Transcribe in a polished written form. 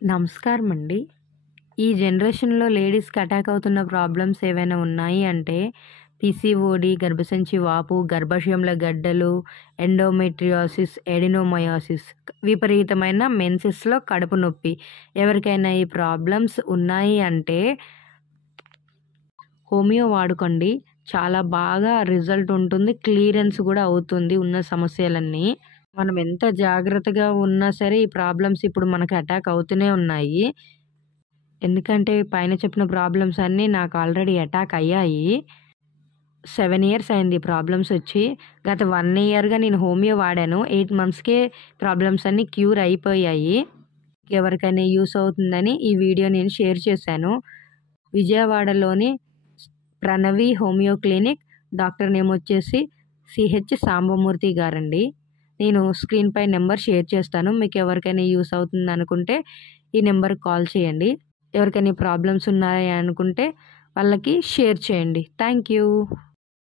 నమస్కారం అండి. ఈ జనరేషన్‌లో లేడీస్‌కి అటాక్ అవుతున్న ప్రాబ్లమ్స్ ఏవైనా ఉన్నాయి అంటే పీసీఓడీ, గర్భసంచి వాపు, గర్భాశయంలో గడ్డలు, ఎండోమెట్రియోసిస్, ఎడినోమయోసిస్, విపరీతమైన మెన్సెస్‌లో కడుపు నొప్పి. ఎవరికైనా ఈ ప్రాబ్లమ్స్ ఉన్నాయి అంటే హోమియో వాడుకోండి. చాలా బాగా రిజల్ట్ ఉంటుంది. క్లియరెన్స్ కూడా అవుతుంది ఉన్న సమస్యలన్నీ. మనం ఎంత జాగ్రత్తగా ఉన్నా సరే ఈ ప్రాబ్లమ్స్ ఇప్పుడు మనకు అటాక్ అవుతూనే ఉన్నాయి. ఎందుకంటే పైన చెప్పిన ప్రాబ్లమ్స్ అన్నీ నాకు ఆల్రెడీ అటాక్ అయ్యాయి. 7 ఇయర్స్ అయింది ఈ ప్రాబ్లమ్స్ వచ్చి. గత 1 ఇయర్‌గా నేను హోమియో వాడాను. 8 మంత్స్‌కే ప్రాబ్లమ్స్ అన్నీ క్యూర్ అయిపోయాయి. ఎవరికైనా యూజ్ అవుతుందని ఈ వీడియో నేను షేర్ చేశాను. విజయవాడలోని Pranavi homeo clinic. Doctor name వచ్చేసి సిహెచ్ సాంబమూర్తి గారండి. నేను స్క్రీన్‌పై నంబర్ షేర్ చేస్తాను. మీకు ఎవరికైనా యూజ్ అవుతుందనుకుంటే ఈ నంబర్‌కి కాల్ చేయండి. ఎవరికైనా ప్రాబ్లమ్స్ ఉన్నాయి అనుకుంటే వాళ్ళకి షేర్ చేయండి. Thank you.